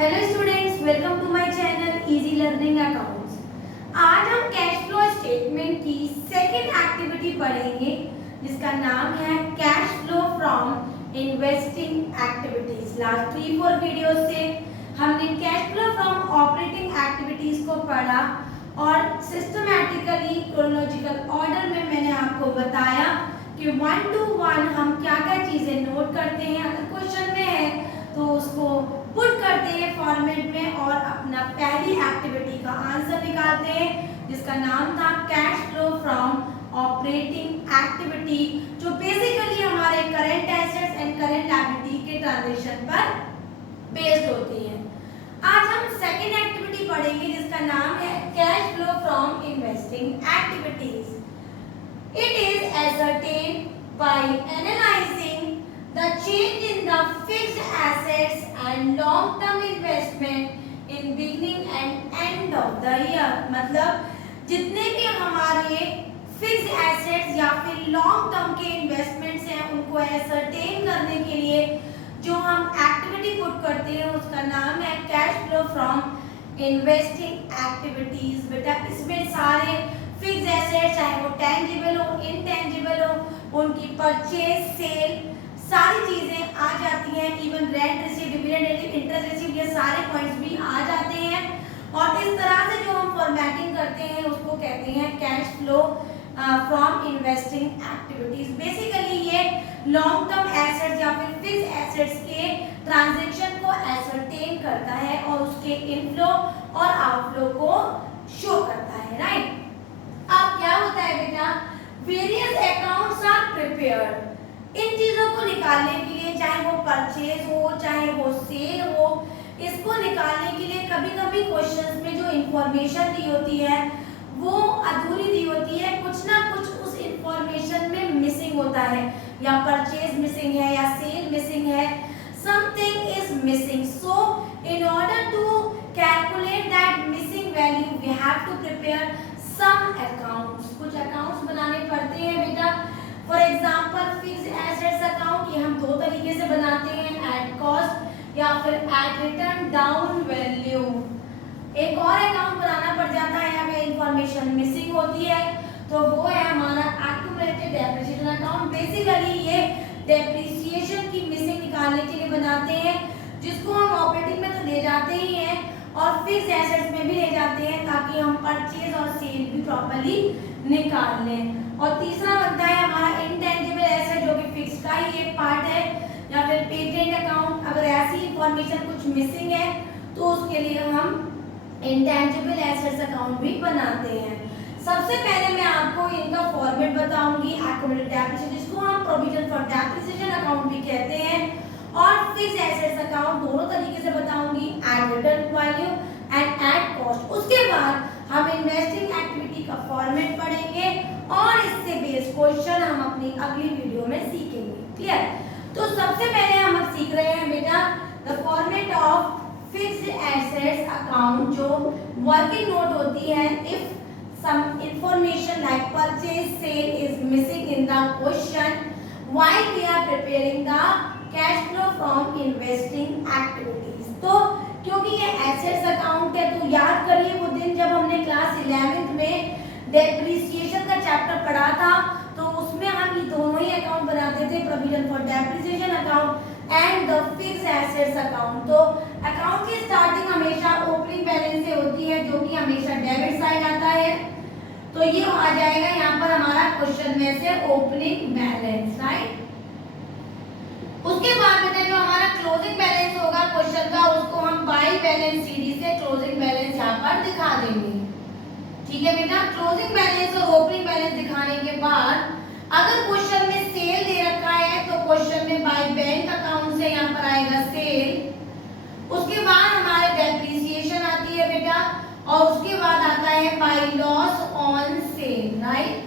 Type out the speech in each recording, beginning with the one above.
Hello students, welcome to my channel easy learning accounts. आज हम cash flow statement की second activity पढ़ेंगे जिसका नाम है cash flow from investing activities. Last 3-4 video से हमने cash flow from operating activities को पढ़ा और सिस्टमैटिकली क्रोनोलॉजिकल ऑर्डर में मैंने आपको बताया कि 1 to 1 हम क्या-क्या चीजें नोट करते हैं। अगर क्वेश्चन में है तो उसको पुट करते हैं फॉर्मेट में और अपना पहली एक्टिविटी का आंसर निकालते हैं जिसका नाम था cash flow from operating activity, जो बेसिकली हमारे current assets and current liability के ट्रांजैक्शन पर बेस्ड होती है। आज हम सेकंड एक्टिविटी पढ़ेंगे जिसका नाम है cash flow from investing activities. It is ascertained by analyzing the change in the fixed assets and long term investment in beginning and end of the year। मतलब जितने भी हमारे फिक्स्ड एसेट्स या फिर लॉन्ग टर्म के investments हैं उनको ascertain करने के लिए जो हम एक्टिविटी पुट करते हैं उसका नाम है cash flow from investing activities. बेटा इसमें सारे फिक्स्ड एसेट्स चाहे वो टेंजिबल हो इनटेंजिबल हो, उनकी परचेज सेल सारी चीजें आ जाती हैं। Even rent receive, dividend receive, interest receive, ये सारे पॉइंट्स भी आ जाते हैं। और इस तरह से जो हम फॉर्मेटिंग करते हैं उसको कहते हैं cash flow from investing activities. Basically ये लॉन्ग टर्म एसेट्स या फिर फिक्स्ड एसेट्स के ट्रांजैक्शन को एसरटेन करता है और उसके इनफ्लो और आउटफ्लो को शो करता है। राइट, अब क्या होता है बेटा, वेरियस अकाउंट्स आर प्रिपेयर्ड। इन चीजों को निकालने के लिए चाहे वो परचेज हो चाहे वो सेल हो, इसको निकालने के लिए कभी कभी क्वेश्चंस में जो इंफॉर्मेशन दी होती है वो अधूरी दी होती है, कुछ ना कुछ उस इंफॉर्मेशन में मिसिंग होता है, या परचेज मिसिंग है या सेल मिसिंग है, something is missing. So in order to calculate that missing value we have to prepare some accounts. कुछ अकाउंट्स बनाने पड़ते हैं बेटा। For example fixed assets account ये हम दो तरीके से बनाते हैं, एट कॉस्ट या फिर एट रिटर्न डाउन वैल्यू। एक और अकाउंट बनाना पड़ जाता है अगर इंफॉर्मेशन मिसिंग होती है तो वो है हमारा एक्यूमुलेटेड डेप्रिसिएशन अकाउंट। बेसिकली ये डेप्रिसिएशन की मिसिंग निकालने के लिए बनाते हैं, जिसको हम ऑपरेटिंग में तो ले जाते ही हैं और फिक्स्ड एसेट्स में भी ले जाते हैं ताकि हम परचेज और सेल भी प्रॉपर्ली निकाल लें। और तीसरा बनता है हमारा इंटेंजिबल एसेट जो कि फिक्स का ही एक पार्ट है, या फिर पेटेंट अकाउंट। अगर ऐसी इंफॉर्मेशन कुछ मिसिंग है तो उसके लिए हम इंटेंजिबल एसेट्स अकाउंट भी बनाते हैं। सबसे पहले मैं आपको इनका फॉर्मेट बताऊंगी, एक्यूमुलेटेड डेप्रिसिएशन जिसको हम प्रोविजन फॉर डेप्रिसिएशन अकाउंट भी कहते हैं, और फिक्स्ड एसेट्स अकाउंट दोनों तरीके से बताऊंगी, at return value and at cost. उसके बाद हम इन्वेस्टिंग एक्टिविटी का फॉर्मेट पढ़ेंगे और इससे बेस्ड क्वेश्चन हम अपनी अगली वीडियो में सीखेंगे। क्लियर? तो सबसे पहले हम अब सीख रहे हैं बेटा the format of fixed assets account, जो वर्किंग नोट होती है if some information like purchase sale is missing in the question while we are preparing the cash flow from investing activities। तो क्योंकि ये एसेट्स अकाउंट है तो याद करिए वो दिन जब हमने क्लास 11th में डेप्रिसिएशन का चैप्टर पढ़ा था तो उसमें हम ये दोनों ही अकाउंट बनाते थे, provision for depreciation account and the fixed assets account. तो अकाउंट की स्टार्टिंग हमेशा ओपनिंग बैलेंस से होती है जो कि हमेशा डेबिट साइड आता है, तो ये आ जाएगा यहाँ पर हमारा क्वेश्चन में से ओपनिंग बैलेंस। राइट, उसके बाद बेटा जो हमारा क्लोजिंग बैलेंस होगा क्वेश्चन का उसको हम बाय बैलेंस सीडी से क्लोजिंग बैलेंस यहाँ पर दिखा देंगे। ठीक है बेटा, क्लोजिंग बैलेंस और ओपनिंग बैलेंस दिखाने के बाद अगर क्वेश्चन में सेल दे रखा है तो क्वेश्चन में बाय बैंक अकाउंट से यहाँ पर आएगा सेल। उसके बाद हमारे डेप्रिसिएशन आती है बेटा, और उसके बाद आता है by loss on sale. Right,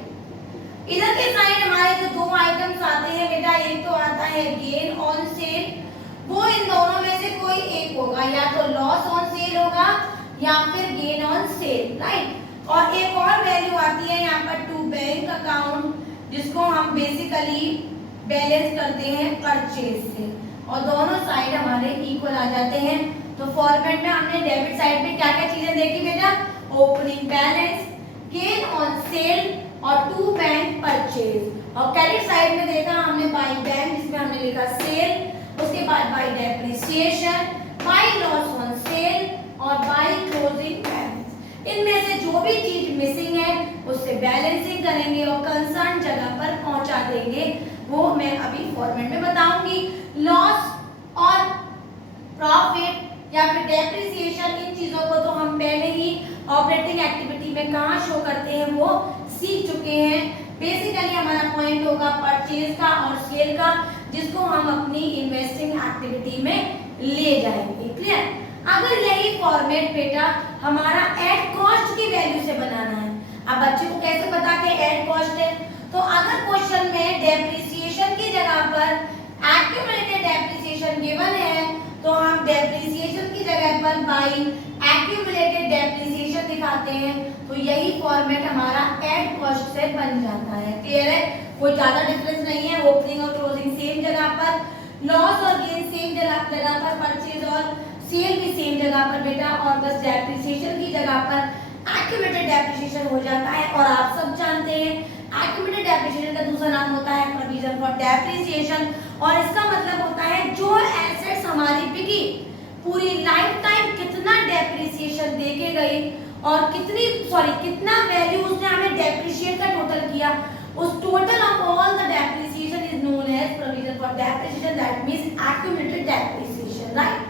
इधर के साइड हमारे जो दो आइटम्स आते हैं बेटा, एक तो आता है गेन ऑन सेल, वो इन दोनों में से कोई एक होगा, या तो लॉस ऑन सेल होगा या फिर गेन ऑन सेल। राइट, और एक और वैल्यू आती है यहाँ पर टू बैंक अकाउंट जिसको हम बेसिकली बैलेंस करते हैं परचेज से, और दोनों साइड हमारे इक्वल आ जाते हैं। तो फॉर्मेट में हमने डेबिट साइड पे क्या क्या चीजें देखी बेटा, opening balance, gain on sale और टू बैंक परचेज। और क्रेडिट साइड में देखा हमने बाय बैंक जिसमें हमने लिखा सेल, उसके बाद bye depreciation, by loss on sale और बाय क्लोजिंग बैलेंस। इनमें से जो भी चीज मिसिंग है उससे बैलेंसिंग करेंगे और कंसर्न जगह पर पहुंचा देंगे, वो मैं अभी फॉर्मेट में बताऊंगी। लॉस और प्रॉफिट या फिर डेप्रिसिएशन, इन चीजों को तो हम पहले ही ऑपरेटिंग एक्टिविटी में कहाँ शो करते हैं वो सीख चुके हैं। बेसिकली हमारा पॉइंट होगा परचेज का और सेल का, जिसको हम अपनी इन्वेस्टिंग एक्टिविटी में ले जाएंगे। क्लियर? अगर यही फॉर्मेट बेटा हमारा एट कॉस्ट की वैल्यू से बनाना है, अब बच्चे को कैसे पता कि एट कॉस्ट है, तो अगर क्वेश्चन में डेप्रिसिएशन की जगह पर एक्यूमुलेटेड डेप्रिसिएशन गिवन है तो हम डेप्रिसिएशन की जगह पर बाय एक्यूमुलेटेड डेप्रिसिएशन दिखाते हैं, तो यही फॉर्मेट हमारा एट कॉस्ट से बन जाता है। क्लियर है? कोई ज्यादा डिफरेंस नहीं है, ओपनिंग और क्लोजिंग सेम जगह पर, लॉस और गेन सेम जगह पर, परचेज और सेल भी सेम जगह पर बेटा, और बस डेप्रिसिएशन की जगह पर एक्यूमुलेटेड डेप्रिसिएशन हो जाता है। और आप सब जानते हैं एक्यूमुलेटेड डेप्रिसिएशन का दूसरा नाम होता है प्रोविजन फॉर डेप्रिसिएशन, और इसका मतलब होता है जो एसेट्स हमारी बिकी पूरी लाइफ टाइम कितना डेप्रिसिएशन देके गई और कितना वैल्यू उसने हमें डेप्रिशिएट का टोटल किया, उस total of all the depreciation is known as provision for depreciation, that means accumulated depreciation. Right?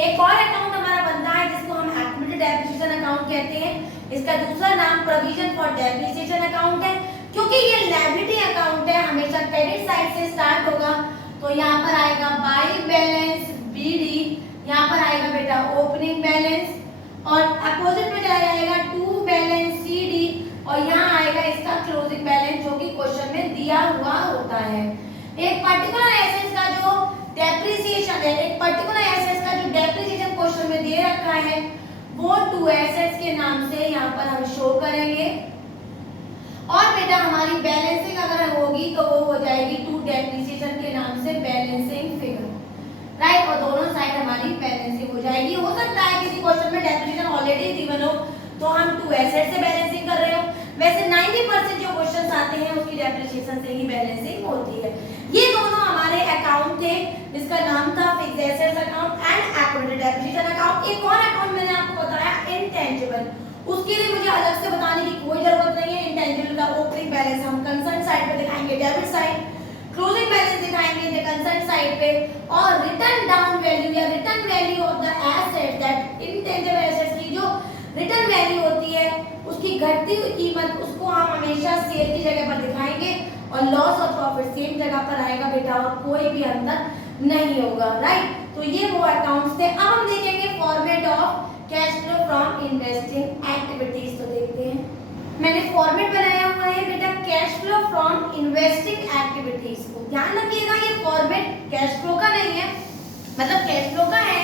एक और अकाउंट हमारा बनता है जिसको हम एक्यूमुलेटेड डेप्रिसिएशन अकाउंट कहते हैं। इसका दूसरा नाम प्रोविजन फॉर डेप्रिसिएशन अकाउंट है। क्योंकि ये लायबिलिटी अकाउंट है, हमेशा क्रेडिट साइड से स्टार्ट होगा, तो यहाँ पर आएगा बाय बैलेंस बीडी, यहाँ पर आएगा बेटा ओपनिंग बैलेंस, और अपोजिट में चला जाएगा टू बैलेंस सीडी, और यहाँ आएगा इसका क्लोजिंग बैलेंस जो कि क्वेश्चन में दिया हुआ होता है। एक पर्टिकुलर एसेट्स का जो डेप्रिसिएशन है, एक पर्टिकुलर एसेट्स का जो डेप्रिसिएशन क्वेश्चन में दे रखा है, वो टू एसेट्स के नाम से यहाँ पर हम शो करेंगे। और बेटा हमारी बैलेंसिंग अगर होगी तो वो हो जाएगी टू डेप्रिसिएशन के नाम से बैलेंसिंग फिगर। राइट? और दोनों साइड हमारी बैलेंसिंग हो जाएगी। हो सकता है किसी क्वेश्चन में डेप्रिसिएशन ऑलरेडी गिवन हो तो हम टू एसेट से बैलेंसिंग कर रहे हो, वैसे 90% जो क्वेश्चंस आते हैं उसकी डेप्रिसिएशन से ही बैलेंसिंग होती है। ये दोनों हमारे अकाउंट थे जिसका नाम था fixed assets account and accumulated depreciation account. एक और अकाउंट मैंने आपको बताया इंटेंजिबल, उसके लिए मुझे अलग से बताने की कोई जरूरत नहीं है। इंटेंजिबल का ओपनिंग बैलेंस हम कंसर्न साइड पे दिखाएंगे डेबिट साइड, क्लोजिंग बैलेंस दिखाएंगे कंसर्न साइड पे, और रिटर्न डाउन वैल्यू या return value of the asset, that intangible assets की जो रिटर्न वैल्यू होती है उसकी घटती हुई कीमत, उसको हम हमेशा सेल की जगह पर दिखाएंगे, और लॉस और प्रॉफिट सेम जगह पर आएगा बेटा, और कोई भी अंतर नहीं होगा। राइट? तो ये वो अकाउंट्स थे। अब हम देखेंगे format of cash flow from investing activities. तो देखते हैं, मैंने फॉर्मेट बनाया हुआ है बेटा cash flow from investing activities को। ध्यान रखिएगा ये फॉर्मेट कैश फ्लो का नहीं है, मतलब कैश फ्लो का है,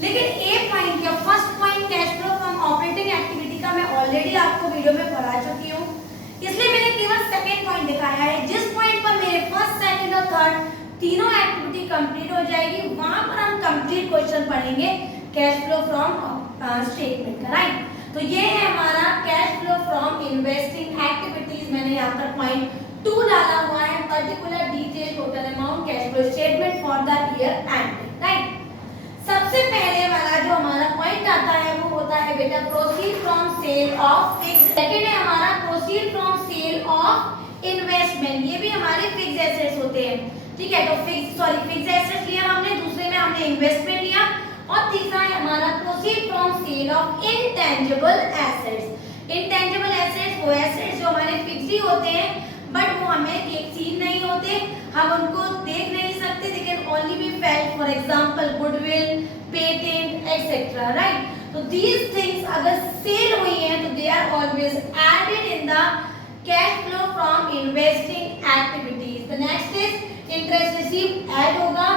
लेकिन एक पॉइंट या first point cash flow from operating activity का मैं ऑलरेडी आपको वीडियो में पढ़ा चुकी हूँ, इसलिए मैंने केवल सेकंड पॉइंट दिखाया है। जिस पॉइंट पर मेरे फर्स्ट सेकंड और थर्ड तीनों एक्टिविटी कंप्लीट हो जाएगी, वहां पर हम कंप्लीट क्वेश्चन पढ़ेंगे कैश फ्लो फ्रॉम स्टेटमेंट का। राइट? तो ये है हमारा cash flow from investing activities. मैंने यहाँ पर पॉइंट 2 डाला हुआ है, particular detail total amount cash flow statement for the year and. Right? सबसे पहले वाला जो हमारा पॉइंट आता है वो होता है बेटा proceed from sale of fixed. Second है हमारा proceed from sale of investment, ये भी हमारे फिक्स्ड एसेट्स होते हैं। ठीक है? तो फिक्स्ड एसेट्स लिया हमने, दूसरे में हमने इन्वेस्टमेंट लिया, और तीसरा है हमारा proceed from sale of intangible assets. Intangible assets वो एसेट्स जो हमारे फिक्स्ड ही होते हैं, बट वो हमें एक चीज नहीं होते, हम उनको देख नहीं सकते, they can only be felt, for example goodwill, patent etcetera. Right? तो दीज थिंग्स अगर सेल हुई हैं तो they are always added in the cash flow from investing activities. The next is interest received add होगा,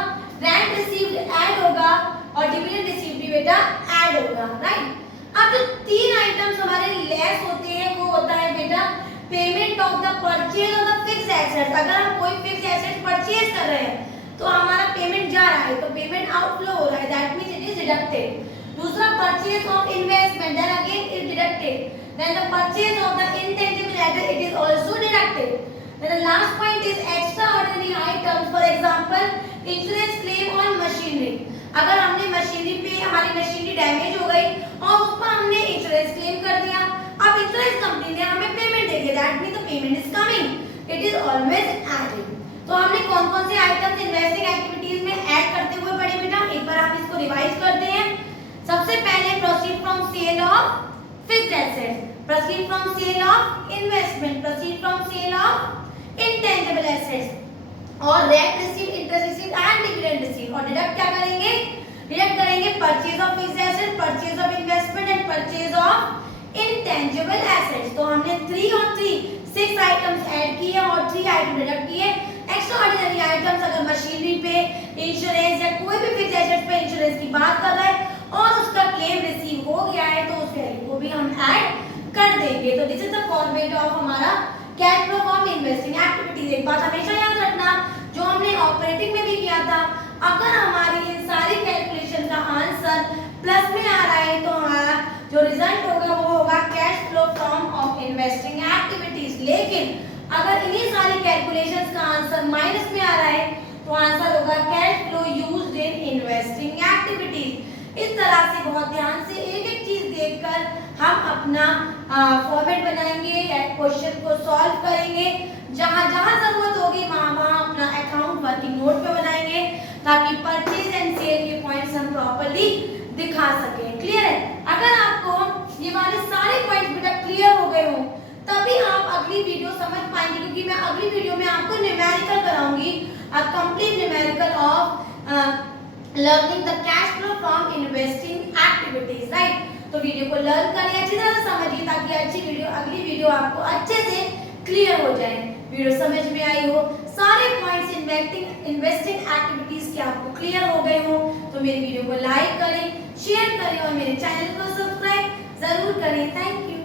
rent received add होगा, और dividend received भी बेटा ऐड होगा। राइट? अब जो तीन आइटम्स हमारे लेस होते हैं वो होता है बेटा payment of the purchase of the fixed assets. अगर हम कोई फिक्स्ड एसेट परचेज कर रहे हैं तो हमारा पेमेंट जा रहा है, तो पेमेंट आउटफ्लो हो रहा है, that means it is deducted. दूसरा purchase of investment, then again is deducted. Then the purchase of the intangible asset, it is also deducted. Then the last point is extraordinary items. For example, insurance claim on machinery. अगर हमने machinery पे हमारी machinery damage हो गई और उस पर हमने इंश्योरेंस क्लेम कर दिया, अब इंश्योरेंस कंपनी ने हमें पेमेंट दे दिया, that means the payment is coming, it is always added. तो हमने कौन कौन से आइटम्स इन्वेस्टिंग एक्टिविटीज में ऐड करते हुए पढ़े बेटा, एक बार आप इसको रिवाइज करते हैं. सबसे पहले proceed from sale of fixed assets, proceed from sale of investment, proceed from sale of intangible assets, और rent receive, interest receive and dividend receive. और डिडक्ट क्या करेंगे, डिडक्ट करेंगे purchase of fixed asset, purchase of investment and purchase of intangible assets. तो हमने 3 और 3 6 items add किए और 3 आइटम डिडक्ट किए. एक्स्ट्राऑर्डिनरी आइटम्स अगर मशीनरी पे इंश्योरेंस या कोई भी फिक्स्ड एसेट पे इंश्योरेंस की बात कर रहे हैं और उसका क्लेम रिसीव हो गया है तो उस वैल्यू को भी हम ऐड कर देंगे. तो this is the format of हमारा cash flow from investing activities. एक बात हमेशा याद रखना, जो हमने ऑपरेटिंग में भी किया था, अगर हमारी इन सारी कैलकुलेशन का आंसर प्लस में आ रहा है तो हमारा जो रिजल्ट होगा वो होगा cash flow from of investing activities. लेकिन अगर इन्हीं सारी कैलकुलेशंस का आंसर माइनस में आ रहा है तो आंसर होगा cash flow used in investing activities. इस तरह से बहुत ध्यान से एक एक चीज देखकर हम अपना फॉर्मेट बनाएंगे या क्वेश्चन को सॉल्व करेंगे. जहां जहां जरूरत होगी वहां वहां अपना अकाउंट वर्किंग नोट पे बनाएंगे ताकि परचेज एंड सेल के पॉइंट्स हम प्रॉपर्ली दिखा सकें. क्लियर है? अगर आपको ये वाले सारे पॉइंट्स बेटा क्लियर हो गए हो तभी आप अगली वीडियो समझ पाएंगे, क्योंकि मैं अगली वीडियो में आपको न्यूमेरिकल कराऊंगी, a complete numerical of learning the cash flow from investing activities. Right? तो वीडियो को लर्न करिए, अच्छी तरह समझिए ताकि अगली वीडियो आपको अच्छे से क्लियर हो जाए. वीडियो समझ में आई हो, सारे पॉइंट्स इन्वेस्टिंग एक्टिविटीज के आपको क्लियर हो गए हो तो मेरी वीडियो को लाइक करें, शेयर करें और मेरे चैनल को सब्सक्राइब जरूर करें. Thank you.